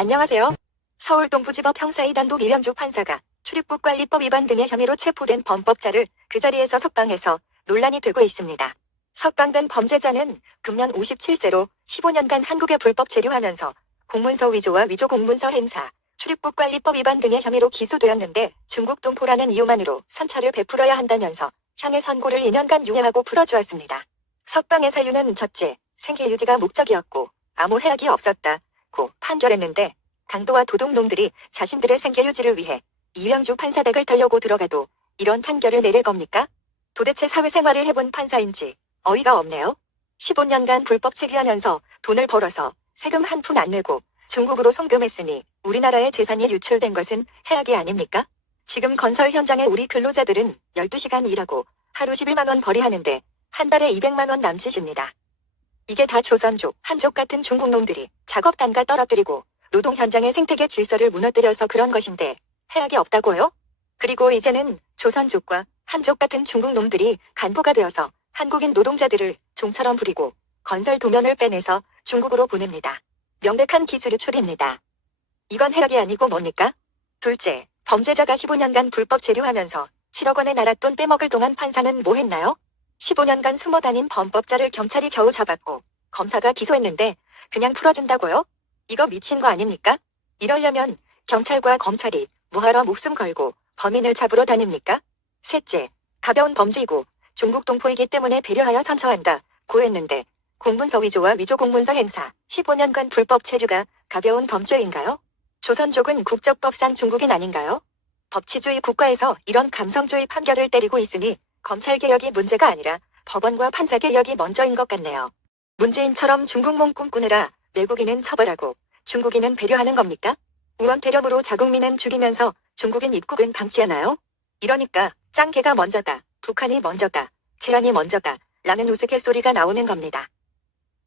안녕하세요. 서울 동부지법 형사 2단독 이명주 판사가 출입국 관리법 위반 등의 혐의로 체포된 범법자를 그 자리에서 석방해서 논란이 되고 있습니다. 석방된 범죄자는 금년 57세로 15년간 한국에 불법 체류하면서 공문서 위조와 위조 공문서 행사, 출입국 관리법 위반 등의 혐의로 기소되었는데 중국 동포라는 이유만으로 선처를 베풀어야 한다면서 형의 선고를 2년간 유예하고 풀어주었습니다. 석방의 사유는 첫째, 생계 유지가 목적이었고 아무 해악이 없었다고 판결했는데 강도와 도둑놈들이 자신들의 생계 유지를 위해 이명주 판사 댁을 털려고 들어가도 이런 판결을 내릴 겁니까? 도대체 사회생활을 해본 판사인지 어이가 없네요. 15년간 불법 체류하면서 돈을 벌어서 세금 한 푼 안 내고 중국으로 송금했으니 우리나라의 재산이 유출된 것은 해악이 아닙니까? 지금 건설 현장에 우리 근로자들은 12시간 일하고 하루 11만 원 벌이하는데 한 달에 200만 원 남짓입니다. 이게 다 조선족, 한족 같은 중국 놈들이 작업 단가 떨어뜨리고 노동 현장의 생태계 질서를 무너뜨려서 그런 것인데 해악이 없다고요? 그리고 이제는 조선족과 한족 같은 중국 놈들이 간부가 되어서 한국인 노동자들을 종처럼 부리고 건설 도면을 빼내서 중국으로 보냅니다. 명백한 기술 유출입니다. 이건 해악이 아니고 뭡니까? 둘째, 범죄자가 15년간 불법 체류하면서 7억 원의 나랏돈 빼먹을 동안 판사는 뭐 했나요? 15년간 숨어 다닌 범법자를 경찰이 겨우 잡았고 검사가 기소했는데 그냥 풀어준다고요? 이거 미친 거 아닙니까? 이러려면 경찰과 검찰이 뭐하러 목숨 걸고 범인을 잡으러 다닙니까? 셋째, 가벼운 범죄이고 중국 동포이기 때문에 배려하여 선처한다고 했는데 공문서 위조와 위조 공문서 행사, 15년간 불법 체류가 가벼운 범죄인가요? 조선족은 국적법상 중국인 아닌가요? 법치주의 국가에서 이런 감성주의 판결을 때리고 있으니 검찰개혁이 문제가 아니라 법원과 판사개혁이 먼저인 것 같네요. 문재인처럼 중국몽 꿈꾸느라 외국인은 처벌하고 중국인은 배려하는 겁니까? 우왕 배렴으로 자국민은 죽이면서 중국인 입국은 방치하나요? 이러니까 짱개가 먼저다, 북한이 먼저다, 제안이 먼저다 라는 우스갯소리가 나오는 겁니다.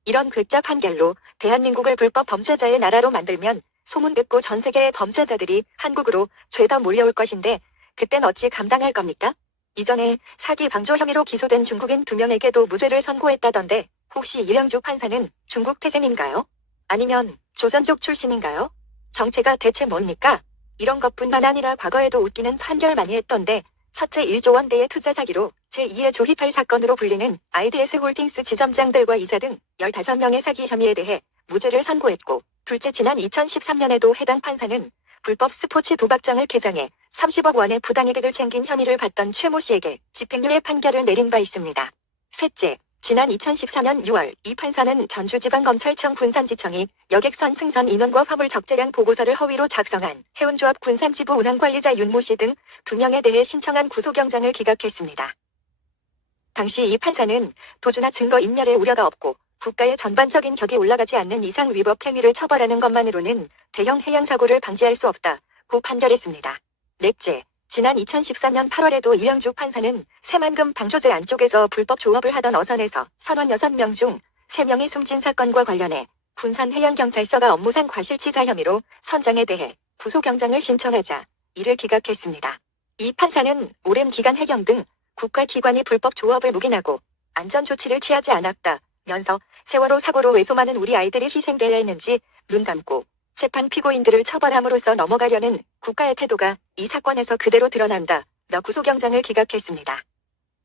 이런 괴짜 판결로 대한민국을 불법 범죄자의 나라로 만들면 소문 듣고 전 세계의 범죄자들이 한국으로 죄다 몰려올 것인데 그땐 어찌 감당할 겁니까? 이전에 사기 방조 혐의로 기소된 중국인 2명에게도 무죄를 선고했다던데 혹시 이명주 판사는 중국 태생인가요? 아니면 조선족 출신인가요? 정체가 대체 뭡니까? 이런 것뿐만 아니라 과거에도 웃기는 판결 많이 했던데 첫째 1조 원대의 투자 사기로 제2의 조희팔 사건으로 불리는 IDS 홀딩스 지점장들과 이사 등 15명의 사기 혐의에 대해 무죄를 선고했고 둘째 지난 2013년에도 해당 판사는 불법 스포츠 도박장을 개장해 30억 원의 부당이득을 챙긴 혐의를 받던 최모 씨에게 집행유예 판결을 내린 바 있습니다. 셋째, 지난 2014년 6월 이 판사는 전주지방검찰청 군산지청이 여객선 승선 인원과 화물 적재량 보고서를 허위로 작성한 해운조합 군산지부 운항관리자 윤모 씨 등 2명에 대해 신청한 구속영장을 기각했습니다. 당시 이 판사는 도주나 증거 인멸의 우려가 없고 국가의 전반적인 격이 올라가지 않는 이상 위법 행위를 처벌하는 것만으로는 대형 해양사고를 방지할 수 없다고 판결했습니다. 넷째, 지난 2014년 8월에도 이명주 판사는 새만금 방조제 안쪽에서 불법 조업을 하던 어선에서 선원 6명 중 3명이 숨진 사건과 관련해 군산해양경찰서가 업무상 과실치사 혐의로 선장에 대해 구속영장을 신청하자 이를 기각했습니다. 이 판사는 오랜 기간 해경 등 국가기관이 불법 조업을 묵인하고 안전조치를 취하지 않았다면서 세월호 사고로 왜 수많은 우리 아이들이 희생되어야 했는지 눈 감고 재판 피고인들을 처벌함으로써 넘어가려는 국가의 태도가 이 사건에서 그대로 드러난다며 구속영장을 기각했습니다.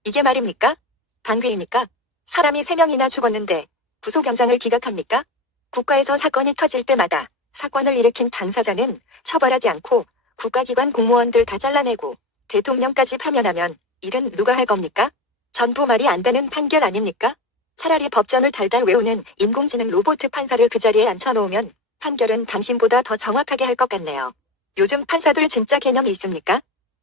이게 말입니까? 방귀입니까? 사람이 3명이나 죽었는데 구속영장을 기각합니까? 국가에서 사건이 터질 때마다 사건을 일으킨 당사자는 처벌하지 않고 국가기관 공무원들 다 잘라내고 대통령까지 파면하면 일은 누가 할 겁니까? 전부 말이 안 되는 판결 아닙니까? 차라리 법전을 달달 외우는 인공지능 로봇 판사를 그 자리에 앉혀놓으면 판결은 당신보다 더 정확하게 할 것 같네요. 요즘 판사들 진짜 개념이 있습니까?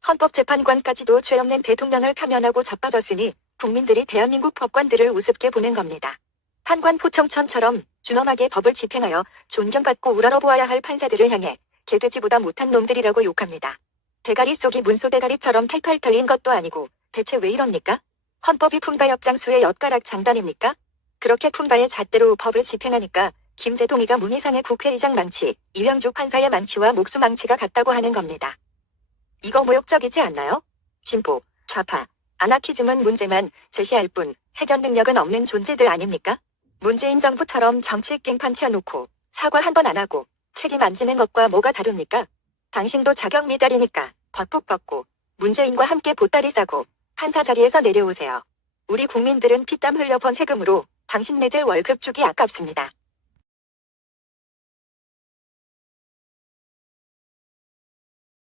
헌법재판관까지도 죄 없는 대통령을 파면하고 자빠졌으니 국민들이 대한민국 법관들을 우습게 보는 겁니다. 판관 포청천처럼 준엄하게 법을 집행하여 존경받고 우러러보아야 할 판사들을 향해 개돼지보다 못한 놈들이라고 욕합니다. 대가리 속이 문소대가리처럼 탈탈 털린 것도 아니고 대체 왜 이럽니까? 헌법이 품바협장수의 엿가락 장단입니까? 그렇게 품바의 잣대로 법을 집행하니까 김재동이가 문희상의 국회의장 망치, 이명주 판사의 망치와 목수 망치가 같다고 하는 겁니다. 이거 모욕적이지 않나요? 진보, 좌파, 아나키즘은 문제만 제시할 뿐 해결 능력은 없는 존재들 아닙니까? 문재인 정부처럼 정치 깽판 치워놓고 사과 한 번 안 하고 책임 안 지는 것과 뭐가 다릅니까? 당신도 자격 미달이니까 겉폭 벗고 문재인과 함께 보따리 싸고 판사 자리에서 내려오세요. 우리 국민들은 피땀 흘려 번 세금으로 당신 내줄 월급 주기 아깝습니다.